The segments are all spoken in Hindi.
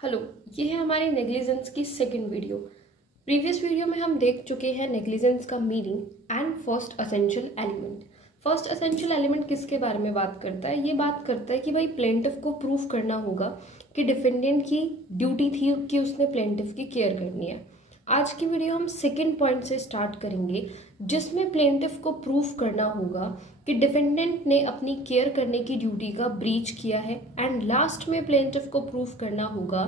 हेलो, ये है हमारी नेग्लिजेंस की सेकंड वीडियो। प्रीवियस वीडियो में हम देख चुके हैं नेग्लिजेंस का meaning and first essential element. First essential element किसके बारे में बात करता है? ये बात करता है कि भाई प्लेंटिफ को प्रूफ करना होगा कि डिफेंडेंट की ड्यूटी थी कि उसने प्लेंटिफ की केयर करनी है। आज की वीडियो हम सेकेंड पॉइंट से स्टार्ट करेंगे, जिसमें प्लेंटिफ को प्रूफ करना होगा कि डिफेंडेंट ने अपनी केयर करने की ड्यूटी का ब्रीच किया है। एंड लास्ट में प्लेंटिफ को प्रूफ करना होगा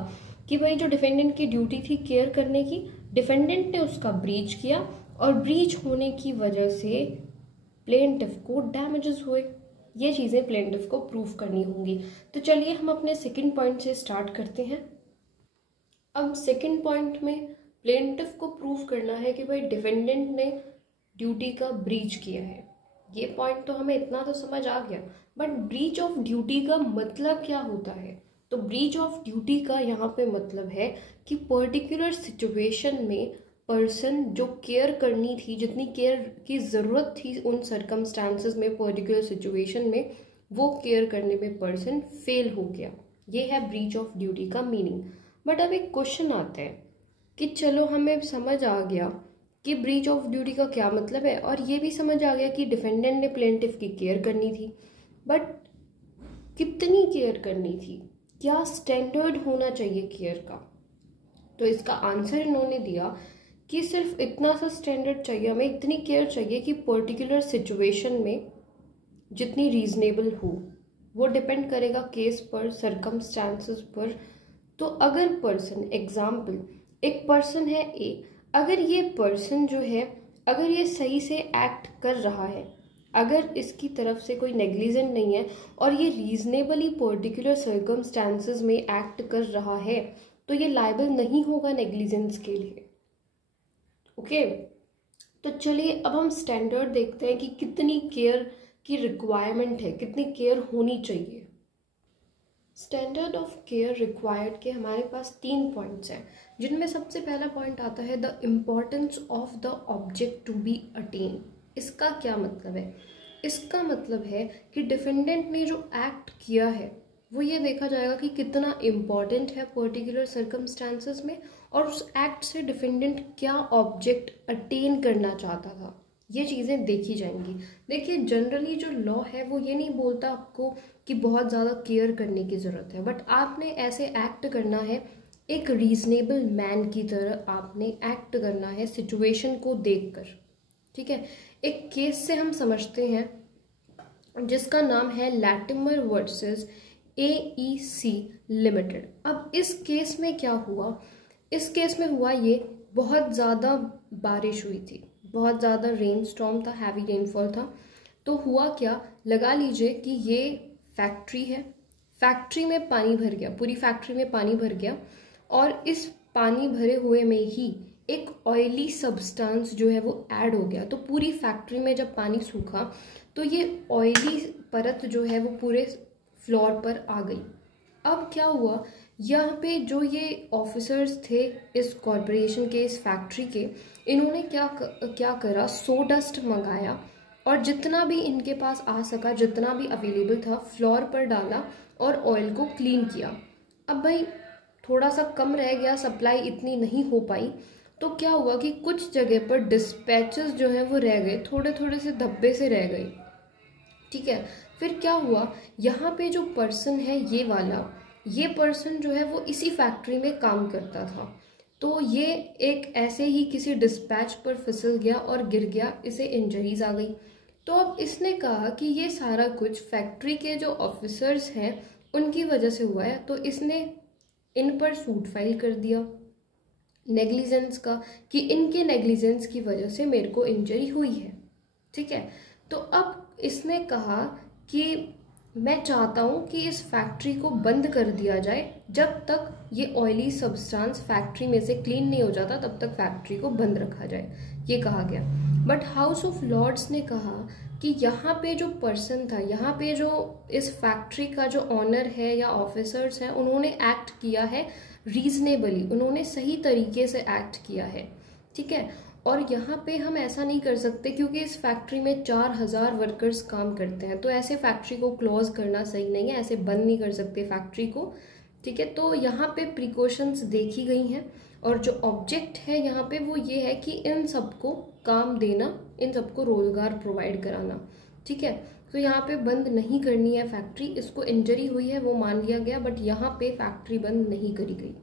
कि भाई जो डिफेंडेंट की ड्यूटी थी केयर करने की, डिफेंडेंट ने उसका ब्रीच किया और ब्रीच होने की वजह से प्लेंटिफ को डैमेजेस हुए। ये चीज़ें प्लेंटिफ को प्रूफ करनी होंगी। तो चलिए हम अपने सेकेंड पॉइंट से स्टार्ट करते हैं। अब सेकेंड पॉइंट में प्लेंटिफ को प्रूफ करना है कि भाई डिफेंडेंट ने ड्यूटी का ब्रीच किया है। ये पॉइंट तो हमें इतना तो समझ आ गया, बट ब्रीच ऑफ ड्यूटी का मतलब क्या होता है? तो ब्रीच ऑफ ड्यूटी का यहाँ पे मतलब है कि पर्टिकुलर सिचुएशन में पर्सन जो केयर करनी थी, जितनी केयर की ज़रूरत थी उन सर्कमस्टांसेस में, पर्टिकुलर सिचुएशन में, वो केयर करने में पर्सन फेल हो गया। ये है ब्रीच ऑफ ड्यूटी का मीनिंग। बट अब एक क्वेश्चन आता है कि चलो हमें समझ आ गया कि ब्रीच ऑफ ड्यूटी का क्या मतलब है, और ये भी समझ आ गया कि डिफेंडेंट ने प्लेंटिफ की केयर करनी थी, बट कितनी केयर करनी थी, क्या स्टैंडर्ड होना चाहिए केयर का? तो इसका आंसर इन्होंने दिया कि सिर्फ इतना सा स्टैंडर्ड चाहिए, हमें इतनी केयर चाहिए कि पर्टिकुलर सिचुएशन में जितनी रीजनेबल हो। वो डिपेंड करेगा केस पर, सर्कमस्टांसेस पर। तो अगर पर्सन, एग्जाम्पल, एक पर्सन है ए, अगर ये पर्सन जो है, अगर ये सही से एक्ट कर रहा है, अगर इसकी तरफ से कोई नेग्लिजेंट नहीं है और ये रीजनेबली पर्टिकुलर सर्कमस्टांसेस में एक्ट कर रहा है, तो ये लायबल नहीं होगा नेग्लिजेंस के लिए। ओके, तो चलिए अब हम स्टैंडर्ड देखते हैं कि कितनी केयर की रिक्वायरमेंट है, कितनी केयर होनी चाहिए। स्टैंडर्ड ऑफ केयर रिक्वायर्ड के हमारे पास 3 पॉइंट्स हैं, जिनमें सबसे पहला पॉइंट आता है the importance of the object to be attain. इसका क्या मतलब है? इसका मतलब है कि डिफेंडेंट ने जो एक्ट किया है वो ये देखा जाएगा कि कितना इम्पॉर्टेंट है पर्टिकुलर सर्कमस्टांसेस में, और उस एक्ट से डिफेंडेंट क्या ऑब्जेक्ट अटेन करना चाहता था, ये चीज़ें देखी जाएंगी। देखिए, जनरली जो लॉ है वो ये नहीं बोलता आपको कि बहुत ज़्यादा केयर करने की ज़रूरत है, बट आपने ऐसे एक्ट करना है, एक रीजनेबल मैन की तरह आपने एक्ट करना है सिचुएशन को देखकर। ठीक है, एक केस से हम समझते हैं जिसका नाम है लैटिमर वर्सेस AEC लिमिटेड। अब इस केस में क्या हुआ? इस केस में हुआ ये, बहुत ज़्यादा बारिश हुई थी, बहुत ज़्यादा रेन स्टॉर्म था, हैवी रेनफॉल था। तो हुआ क्या, लगा लीजिए कि ये फैक्ट्री है, फैक्ट्री में पानी भर गया, पूरी फैक्ट्री में पानी भर गया, और इस पानी भरे हुए में ही एक ऑयली सब्सटेंस जो है वो ऐड हो गया। तो पूरी फैक्ट्री में जब पानी सूखा तो ये ऑयली परत जो है वो पूरे फ्लोर पर आ गई। अब क्या हुआ, यहाँ पे जो ये ऑफिसर्स थे इस कॉरपोरेशन के, इस फैक्ट्री के, इन्होंने क्या करा, सो डस्ट मंगाया और जितना भी इनके पास आ सका, जितना भी अवेलेबल था, फ्लोर पर डाला और ऑयल को क्लीन किया। अब भाई थोड़ा सा कम रह गया, सप्लाई इतनी नहीं हो पाई, तो क्या हुआ कि कुछ जगह पर डिस्पैचेस जो हैं वो रह गए, थोड़े थोड़े से धब्बे से रह गए। ठीक है, फिर क्या हुआ, यहाँ पे जो पर्सन है ये वाला, ये पर्सन जो है वो इसी फैक्ट्री में काम करता था, तो ये एक ऐसे ही किसी डिस्पैच पर फिसल गया और गिर गया, इसे इंजरीज आ गई। तो अब इसने कहा कि ये सारा कुछ फैक्ट्री के जो ऑफिसर्स हैं उनकी वजह से हुआ है, तो इसने इन पर सूट फाइल कर दिया नेग्लिजेंस का, कि इनके नेग्लिजेंस की वजह से मेरे को इंजरी हुई है। ठीक है, तो अब इसने कहा कि मैं चाहता हूँ कि इस फैक्ट्री को बंद कर दिया जाए, जब तक ये ऑयली सब्सटेंस फैक्ट्री में से क्लीन नहीं हो जाता तब तक फैक्ट्री को बंद रखा जाए, ये कहा गया। बट हाउस ऑफ लॉर्ड्स ने कहा कि यहाँ पे जो पर्सन था, यहाँ पे जो इस फैक्ट्री का जो ऑनर है या ऑफिसर्स हैं, उन्होंने एक्ट किया है रीजनेबली, उन्होंने सही तरीके से एक्ट किया है। ठीक है, और यहाँ पे हम ऐसा नहीं कर सकते क्योंकि इस फैक्ट्री में 4000 वर्कर्स काम करते हैं, तो ऐसे फैक्ट्री को क्लोज करना सही नहीं है, ऐसे बंद नहीं कर सकते फैक्ट्री को। ठीक है, तो यहाँ पे प्रिकॉशंस देखी गई हैं और जो ऑब्जेक्ट है यहाँ पे वो ये है कि इन सबको काम देना, इन सबको रोजगार प्रोवाइड कराना। ठीक है, तो यहाँ पे बंद नहीं करनी है फैक्ट्री, इसको इंजरी हुई है वो मान लिया गया, बट यहाँ पे फैक्ट्री बंद नहीं करी गई।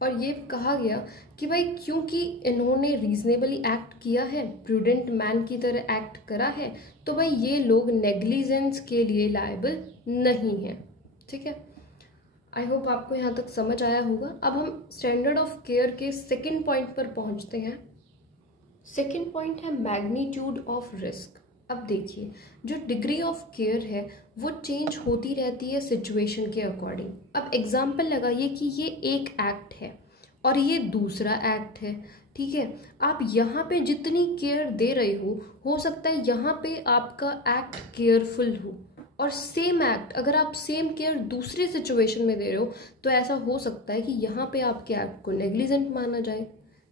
और ये कहा गया कि भाई क्योंकि इन्होंने रीजनेबली एक्ट किया है, प्रूडेंट मैन की तरह एक्ट करा है, तो भाई ये लोग नेग्लिजेंस के लिए लायबल नहीं है। ठीक है, आई होप आपको यहाँ तक समझ आया होगा। अब हम स्टैंडर्ड ऑफ केयर के सेकंड पॉइंट पर पहुँचते हैं। सेकंड पॉइंट है मैग्नीट्यूड ऑफ रिस्क। अब देखिए, जो डिग्री ऑफ केयर है वो चेंज होती रहती है सिचुएशन के अकॉर्डिंग। अब एग्जाम्पल लगाइए कि ये एक एक्ट है और ये दूसरा एक्ट है। ठीक है, आप यहाँ पे जितनी केयर दे रहे हो सकता है यहाँ पे आपका एक्ट केयरफुल हो, और सेम एक्ट अगर आप सेम केयर दूसरी सिचुएशन में दे रहे हो तो ऐसा हो सकता है कि यहाँ पे आपके एक्ट को नेग्लिजेंट माना जाए।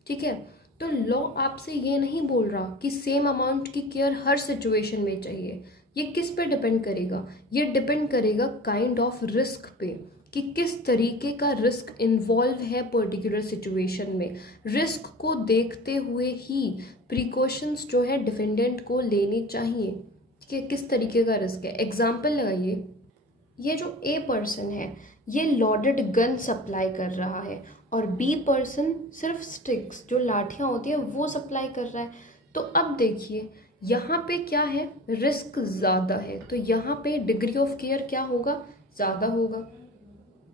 ठीक है, तो लॉ आपसे ये नहीं बोल रहा कि सेम अमाउंट की केयर हर सिचुएशन में चाहिए। ये किस पे डिपेंड करेगा? ये डिपेंड करेगा काइंड ऑफ रिस्क पे, कि किस तरीके का रिस्क इन्वॉल्व है पर्टिकुलर सिचुएशन में। रिस्क को देखते हुए ही प्रिकॉशंस जो है डिफेंडेंट को लेनी चाहिए कि किस तरीके का रिस्क है। एग्जाम्पल लगाइए, ये जो ए पर्सन है ये लोडेड गन सप्लाई कर रहा है और बी पर्सन सिर्फ स्टिक्स जो लाठियां होती है वो सप्लाई कर रहा है। तो अब देखिए यहाँ पे क्या है, रिस्क ज़्यादा है, तो यहाँ पे डिग्री ऑफ केयर क्या होगा, ज़्यादा होगा।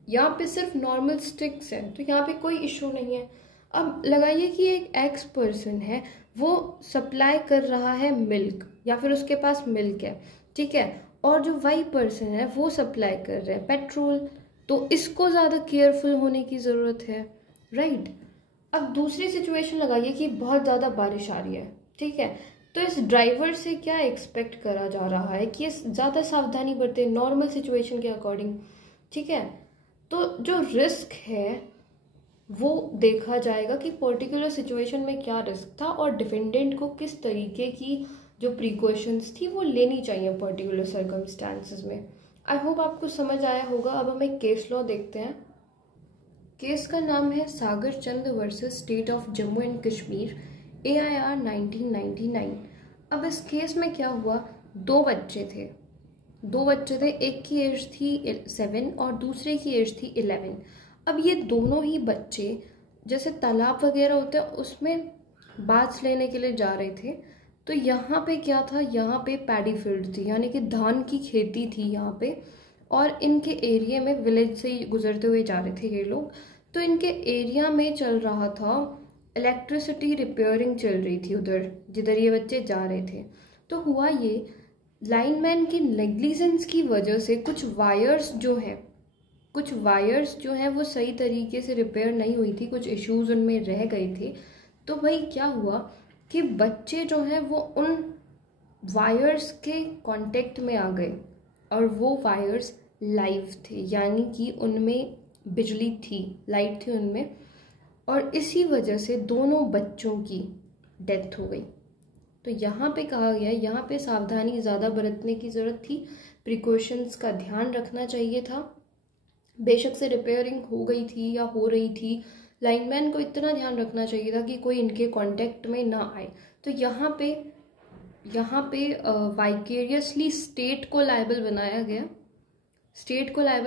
यहाँ पे सिर्फ नॉर्मल स्टिक्स है तो यहाँ पे कोई इशू नहीं है। अब लगाइए कि एक एक्स पर्सन है वो सप्लाई कर रहा है मिल्क, या फिर उसके पास मिल्क है, ठीक है, और जो वाई पर्सन है वो सप्लाई कर रहा है पेट्रोल, तो इसको ज़्यादा केयरफुल होने की ज़रूरत है, राइट। अब दूसरी सिचुएशन लगाइए कि बहुत ज़्यादा बारिश आ रही है, ठीक है, तो इस ड्राइवर से क्या एक्सपेक्ट करा जा रहा है कि ये ज़्यादा सावधानी बरते नॉर्मल सिचुएशन के अकॉर्डिंग। ठीक है, तो जो रिस्क है वो देखा जाएगा कि पर्टिकुलर सिचुएशन में क्या रिस्क था और डिफेंडेंट को किस तरीके की जो प्रिकॉशंस थी वो लेनी चाहिए पर्टिकुलर सर्कमस्टांसेस में। आई होप आपको समझ आया होगा। अब हम एक केस लॉ देखते हैं। केस का नाम है Sagar Chand versus state of Jammu and Kashmir, AIR 1999। अब इस केस में क्या हुआ, दो बच्चे थे, एक की एज थी 7 और दूसरे की एज थी 11। अब ये दोनों ही बच्चे जैसे तालाब वगैरह होते हैं उसमें बाथ लेने के लिए जा रहे थे। तो यहाँ पे क्या था, यहाँ पे पैडी फील्ड थी, यानी कि धान की खेती थी यहाँ पे, और इनके एरिया में विलेज से गुजरते हुए जा रहे थे ये लोग। तो इनके एरिया में चल रहा था इलेक्ट्रिसिटी रिपेयरिंग चल रही थी उधर जिधर ये बच्चे जा रहे थे। तो हुआ ये, लाइनमैन की नेग्लिजेंस की वजह से कुछ वायर्स जो हैं वो सही तरीके से रिपेयर नहीं हुई थी, कुछ इश्यूज उनमें रह गए थे। तो भाई क्या हुआ कि बच्चे जो हैं वो उन वायर्स के कांटेक्ट में आ गए और वो वायर्स लाइव थे, यानी कि उनमें बिजली थी, लाइट थी उनमें, और इसी वजह से दोनों बच्चों की डेथ हो गई। तो यहाँ पे कहा गया, यहाँ पे सावधानी ज़्यादा बरतने की ज़रूरत थी, प्रिकॉशंस का ध्यान रखना चाहिए था। बेशक से रिपेयरिंग हो गई थी या हो रही थी, लाइनमैन को इतना ध्यान रखना चाहिए था कि कोई इनके कांटेक्ट में ना आए। तो यहाँ पे वाइकेरियसली स्टेट को लायबल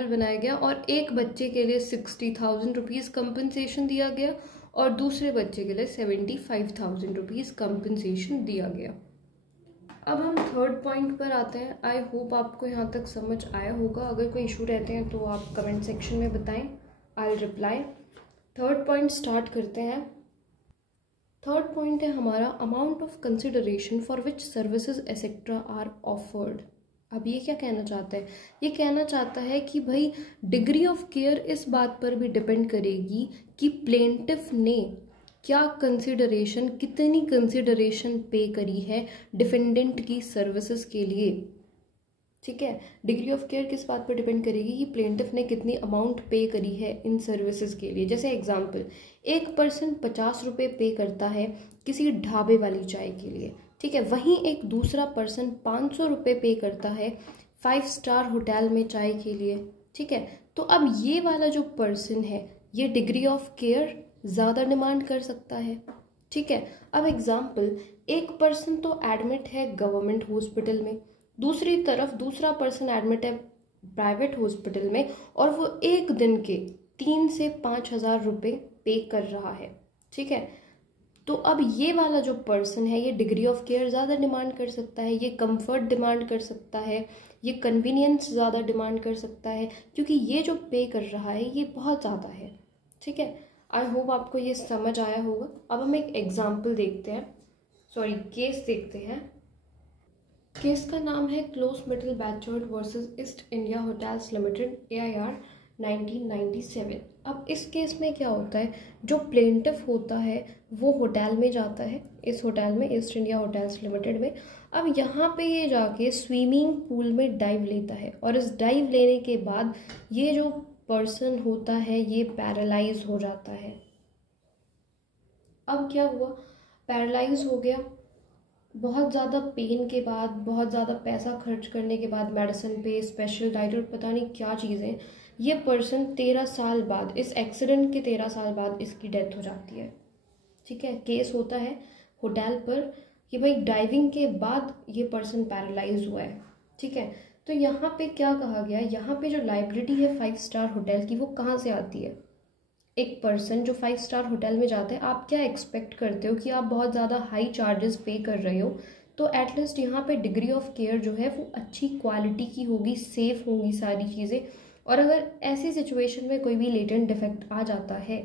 बनाया गया और एक बच्चे के लिए 60,000 रुपीज़ कंपनसेशन दिया गया और दूसरे बच्चे के लिए 75,000 रुपीज़ कंपनसेशन दिया गया। अब हम थर्ड पॉइंट पर आते हैं। आई होप आपको यहाँ तक समझ आया होगा। अगर कोई इशू रहते हैं तो आप कमेंट सेक्शन में बताएं, I reply. Third point start करते हैं। थर्ड पॉइंट है हमारा amount of consideration for which services etcetera are offered. अब ये क्या कहना चाहता है, ये कहना चाहता है कि भाई डिग्री ऑफ केयर इस बात पर भी डिपेंड करेगी कि प्लेंटिफ ने कितनी कंसिडरेशन पे करी है डिफेंडेंट की सर्विसेज के लिए। ठीक है, डिग्री ऑफ केयर किस बात पर डिपेंड करेगी कि प्लेंटिफ ने कितनी अमाउंट पे करी है इन सर्विसेज के लिए। जैसे एग्जांपल, एक पर्सन 50 रुपये पे करता है किसी ढाबे वाली चाय के लिए, ठीक है, वहीं एक दूसरा पर्सन 500 रुपये पे करता है 5 स्टार होटल में चाय के लिए। ठीक है, तो अब ये वाला जो पर्सन है ये डिग्री ऑफ केयर ज़्यादा डिमांड कर सकता है। ठीक है, अब एग्जाम्पल, एक पर्सन तो एडमिट है गवर्नमेंट हॉस्पिटल में, दूसरी तरफ दूसरा पर्सन एडमिट है प्राइवेट हॉस्पिटल में, और वो एक दिन के 3 से 5 हज़ार रुपये पे कर रहा है। ठीक है, तो अब ये वाला जो पर्सन है ये डिग्री ऑफ केयर ज़्यादा डिमांड कर सकता है, ये कंफर्ट डिमांड कर सकता है, ये कन्वीनियंस ज़्यादा डिमांड कर सकता है, क्योंकि ये जो पे कर रहा है ये बहुत ज़्यादा है। ठीक है, आई होप आपको ये समझ आया होगा। अब हम एक एग्जाम्पल देखते हैं, केस देखते हैं। केस का नाम है Klaus Mittelbachert versus East India Hotels Limited AIR 1997। अब इस केस में क्या होता है, जो प्लेंटिफ होता है वो होटल में जाता है, इस होटल में ईस्ट इंडिया होटल्स लिमिटेड में। अब यहाँ पे ये जाके स्विमिंग पूल में डाइव लेता है, और इस डाइव लेने के बाद ये जो पर्सन होता है ये पैरालाइज हो जाता है। अब क्या हुआ, पैरालाइज हो गया, बहुत ज़्यादा पेन के बाद, बहुत ज़्यादा पैसा खर्च करने के बाद, मेडिसिन पे, स्पेशल डाइट और पता नहीं क्या चीज़ें, ये पर्सन 13 साल बाद, इस एक्सीडेंट के 13 साल बाद इसकी डेथ हो जाती है। ठीक है, केस होता है होटल पर कि भाई डाइविंग के बाद ये पर्सन पैरालाइज हुआ है। ठीक है, तो यहाँ पे क्या कहा गया, यहाँ पे जो लायबिलिटी है 5 स्टार होटल की वो कहाँ से आती है। एक पर्सन जो 5 स्टार होटल में जाता है, आप क्या एक्सपेक्ट करते हो कि आप बहुत ज़्यादा हाई चार्जेस पे कर रहे हो, तो एटलीस्ट यहाँ पे डिग्री ऑफ केयर जो है वो अच्छी क्वालिटी की होगी, सेफ होंगी सारी चीज़ें। और अगर ऐसी सिचुएशन में कोई भी लेटेंट डिफेक्ट आ जाता है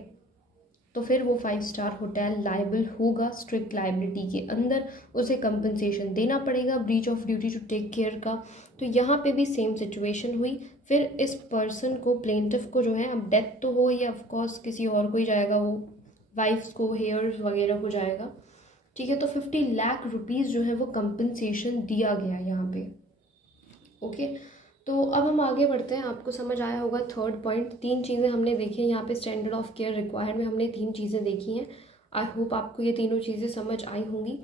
तो फिर वो 5 स्टार होटल लायबल होगा, स्ट्रिक्ट लायबिलिटी के अंदर उसे कंपनसेशन देना पड़ेगा, breach of duty to take care का। तो यहाँ पे भी सेम सिचुएशन हुई, फिर इस पर्सन को, प्लेंटिफ को जो है, अब डेथ तो हो या ऑफकोर्स किसी और को ही जाएगा, वो वाइफ्स को, हेयर्स वगैरह को जाएगा। ठीक है, तो 50 लाख रुपीज़ जो है वो कंपनसेशन दिया गया यहाँ पे। ओके, तो अब हम आगे बढ़ते हैं। आपको समझ आया होगा थर्ड पॉइंट, 3 चीज़ें हमने देखी हैं यहाँ पे, स्टैंडर्ड ऑफ केयर रिक्वायर्ड में हमने 3 चीज़ें देखी हैं। आई होप आपको ये तीनों चीज़ें समझ आई होंगी।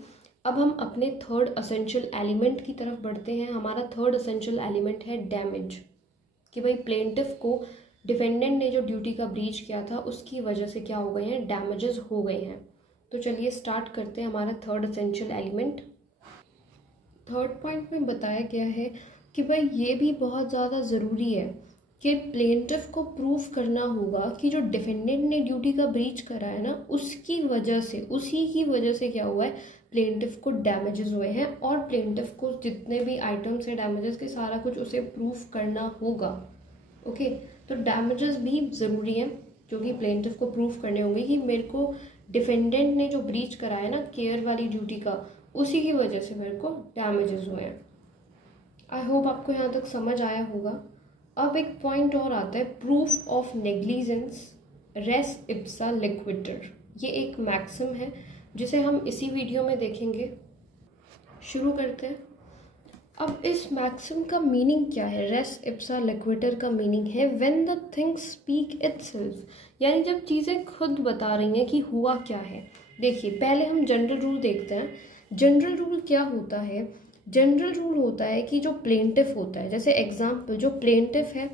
अब हम अपने थर्ड असेंशियल एलिमेंट की तरफ बढ़ते हैं। हमारा थर्ड असेंशियल एलिमेंट है डैमेज, कि भाई प्लेंटिफ को डिफेंडेंट ने जो ड्यूटी का ब्रीच किया था उसकी वजह से क्या हो गए हैं, डैमेजेस हो गए हैं। तो चलिए स्टार्ट करते हैं हमारा third essential element. Third point में बताया गया है कि भाई ये भी बहुत ज़्यादा ज़रूरी है कि प्लेंटिफ को प्रूव करना होगा कि जो डिफेंडेंट ने ड्यूटी का ब्रीच करा है ना, उसकी वजह से, उसी की वजह से क्या हुआ है, प्लेंटिफ को डैमेजेस हुए हैं, और प्लेंटिफ को जितने भी आइटम्स है डैमेजेस के, सारा कुछ उसे प्रूफ करना होगा। ओके, तो डैमेजेस भी ज़रूरी हैं जो कि प्लेंटिफ को प्रूफ करने होंगे कि मेरे को डिफेंडेंट ने जो ब्रीच करा है ना केयर वाली ड्यूटी का, उसी की वजह से मेरे को डैमेजेस हुए हैं। आई होप आपको यहाँ तक समझ आया होगा। अब एक पॉइंट और आता है, proof of negligence race Ipsa लिक्विटर। ये एक मैक्सिम है जिसे हम इसी वीडियो में देखेंगे। शुरू करते हैं। अब इस मैक्सिम का मीनिंग क्या है, रेस इप्सा लिक्विटर का मीनिंग है when the things speak itself, यानी जब चीज़ें खुद बता रही हैं कि हुआ क्या है। देखिए, पहले हम जनरल रूल देखते हैं। जनरल रूल क्या होता है, जनरल रूल होता है कि जो प्लेंटिफ होता है, जैसे एग्जाम्पल, जो प्लेंटिफ है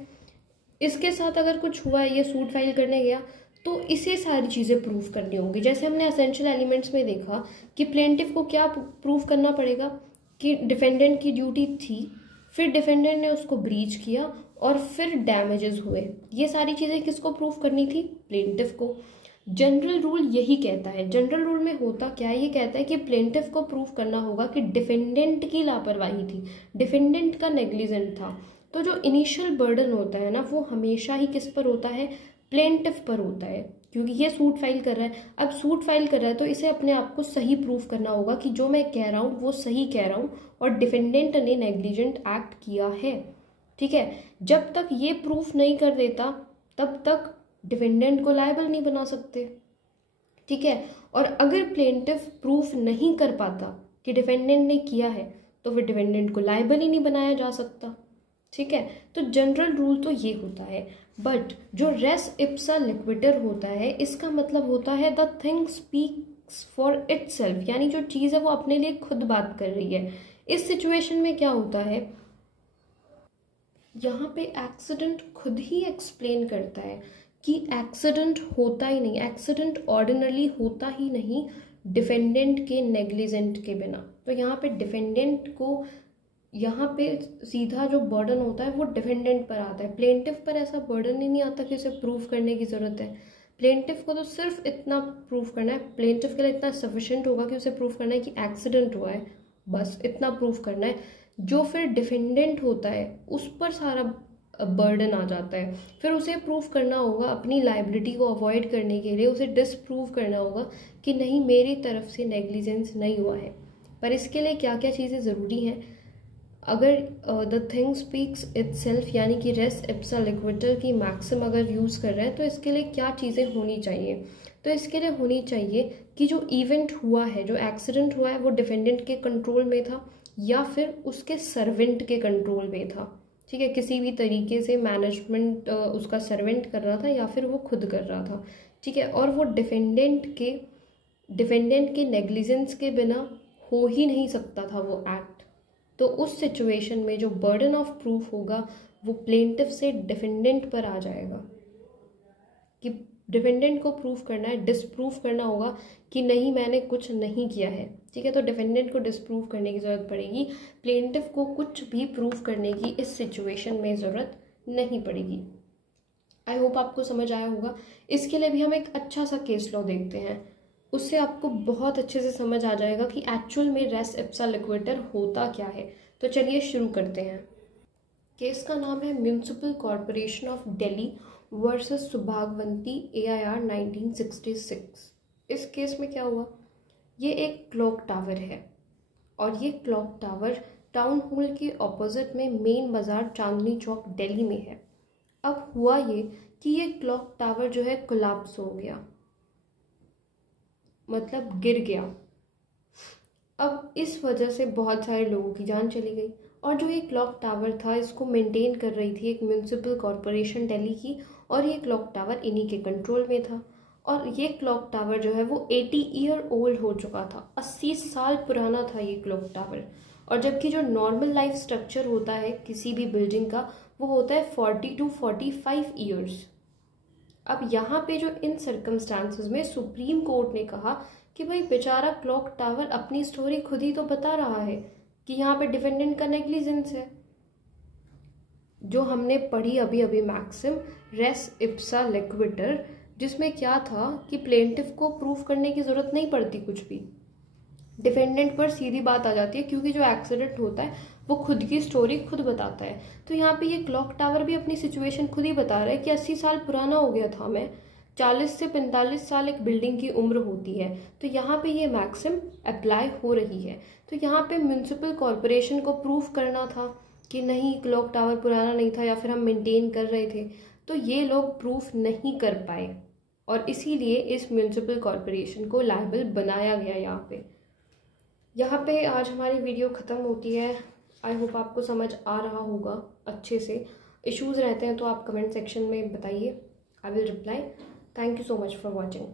इसके साथ अगर कुछ हुआ है, ये सूट फाइल करने गया, तो इसे सारी चीज़ें प्रूफ करनी होंगी। जैसे हमने एसेंशियल एलिमेंट्स में देखा कि प्लेंटिफ को क्या प्रूफ करना पड़ेगा कि डिफेंडेंट की ड्यूटी थी, फिर डिफेंडेंट ने उसको ब्रीच किया, और फिर डैमेजेस हुए। ये सारी चीज़ें किसको प्रूफ करनी थी, प्लेंटिफ को। जनरल रूल यही कहता है। जनरल रूल में होता क्या है, ये कहता है कि प्लेंटिफ को प्रूफ करना होगा कि डिफेंडेंट की लापरवाही थी, डिफेंडेंट का नेग्लिजेंट था। तो जो इनिशियल बर्डन होता है ना, वो हमेशा ही किस पर होता है, प्लेंटिफ पर होता है, क्योंकि ये सूट फाइल कर रहा है। अब सूट फाइल कर रहा है तो इसे अपने आप को सही प्रूफ करना होगा कि जो मैं कह रहा हूँ वो सही कह रहा हूँ, और डिफेंडेंट ने नेग्लिजेंट एक्ट किया है। ठीक है, जब तक ये प्रूफ नहीं कर देता तब तक डिफेंडेंट को लायबल नहीं बना सकते। ठीक है, और अगर प्लेंटिफ प्रूफ नहीं कर पाता कि डिफेंडेंट ने किया है तो फिर डिफेंडेंट को लायबल ही नहीं बनाया जा सकता। ठीक है, तो जनरल रूल तो ये होता है। बट जो रेस इप्सा लिक्विटर होता है, इसका मतलब होता है the thing speaks for itself, यानी जो चीज़ है वो अपने लिए खुद बात कर रही है। इस सिचुएशन में क्या होता है, यहाँ पे एक्सीडेंट खुद ही एक्सप्लेन करता है कि एक्सीडेंट होता ही नहीं, एक्सीडेंट ऑर्डिनरली होता ही नहीं डिफेंडेंट के नेग्लिजेंट के बिना। तो यहाँ पे डिफेंडेंट को, यहाँ पे सीधा जो बर्डन होता है वो डिफेंडेंट पर आता है। प्लेंटिफ पर ऐसा बर्डन ही नहीं आता कि उसे प्रूव करने की ज़रूरत है। प्लेंटिफ को तो सिर्फ इतना प्रूव करना है, प्लेंटिफ के लिए इतना सफिशेंट होगा कि उसे प्रूव करना है कि एक्सीडेंट हुआ है, बस इतना प्रूव करना है। जो फिर डिफेंडेंट होता है उस पर सारा बर्डन आ जाता है, फिर उसे प्रूव करना होगा अपनी लाइबिलिटी को अवॉइड करने के लिए, उसे डिसप्रूव करना होगा कि नहीं मेरी तरफ से नेग्लिजेंस नहीं हुआ है। पर इसके लिए क्या क्या चीज़ें ज़रूरी हैं? अगर द थिंग स्पीक्स इटसेल्फ यानी कि रेस इप्सा लिक्विटर की मैक्सिम अगर यूज़ कर रहे हैं तो इसके लिए क्या चीज़ें होनी चाहिए? तो इसके लिए होनी चाहिए कि जो इवेंट हुआ है, जो एक्सीडेंट हुआ है, वो डिफेंडेंट के कंट्रोल में था या फिर उसके सर्वेंट के कंट्रोल में था। ठीक है, किसी भी तरीके से मैनेजमेंट उसका सर्वेंट कर रहा था या फिर वो खुद कर रहा था। ठीक है, और वो डिफेंडेंट के नेग्लिजेंस के बिना हो ही नहीं सकता था वो एक्ट। तो उस सिचुएशन में जो बर्डन ऑफ प्रूफ होगा वो प्लेंटिफ से डिफेंडेंट पर आ जाएगा कि डिफेंडेंट को प्रूफ करना है, डिसप्रूव करना होगा कि नहीं मैंने कुछ नहीं किया है। ठीक है, तो डिफेंडेंट को डिसप्रूव करने की ज़रूरत पड़ेगी, प्लेंटिफ को कुछ भी प्रूव करने की इस सिचुएशन में ज़रूरत नहीं पड़ेगी। आई होप आपको समझ आया होगा। इसके लिए भी हम एक अच्छा सा केस लॉ देखते हैं, उससे आपको बहुत अच्छे से समझ आ जाएगा कि एक्चुअल में रेस इप्सा लिक्विटर होता क्या है। तो चलिए शुरू करते हैं। केस का नाम है municipal corporation of Delhi versus Subhagwanti AIR 1966। इस केस में क्या हुआ, ये एक क्लॉक टावर है और ये क्लॉक टावर टाउन हॉल के ऑपोजिट में मेन बाज़ार चांदनी चौक दिल्ली में है। अब हुआ ये कि ये क्लॉक टावर जो है कोलैप्स हो गया, मतलब गिर गया। अब इस वजह से बहुत सारे लोगों की जान चली गई। और जो ये क्लॉक टावर था इसको मेंटेन कर रही थी एक म्यूनिसिपल कॉरपोरेशन दिल्ली की, और ये क्लॉक टावर इन्हीं के कंट्रोल में था। और ये क्लॉक टावर जो है वो 80 ईयर ओल्ड हो चुका था, 80 साल पुराना था ये क्लॉक टावर। और जबकि जो नॉर्मल लाइफ स्ट्रक्चर होता है किसी भी बिल्डिंग का वो होता है 40 to 45 ईयर्स। अब यहाँ पे जो इन सर्कमस्टांसेस में सुप्रीम कोर्ट ने कहा कि भाई बेचारा क्लॉक टावर अपनी स्टोरी खुद ही तो बता रहा है कि यहाँ पे डिफेंडेंट का नेग्लिजेंस है। जो हमने पढ़ी अभी अभी मैक्सिम रेस इप्सा लिक्विटर, जिसमें क्या था कि प्लेंटिफ को प्रूफ करने की ज़रूरत नहीं पड़ती कुछ भी, डिफेंडेंट पर सीधी बात आ जाती है क्योंकि जो एक्सीडेंट होता है वो खुद की स्टोरी खुद बताता है। तो यहाँ पे ये क्लॉक टावर भी अपनी सिचुएशन खुद ही बता रहा है कि 80 साल पुराना हो गया था मैं, 40 से 45 साल एक बिल्डिंग की उम्र होती है। तो यहाँ पे ये मैक्सिम अप्लाई हो रही है। तो यहाँ पे म्यूनिसिपल कॉरपोरेशन को प्रूफ करना था कि नहीं क्लॉक टावर पुराना नहीं था या फिर हम मेंटेन कर रहे थे, तो ये लोग प्रूफ नहीं कर पाए और इसीलिए इस म्यूनिसिपल कॉरपोरेशन को लायबल बनाया गया। यहाँ पे आज हमारी वीडियो ख़त्म होती है। आई होप आपको समझ आ रहा होगा अच्छे से। इश्यूज़ रहते हैं तो आप कमेंट सेक्शन में बताइए, I will reply. Thank you so much for watching.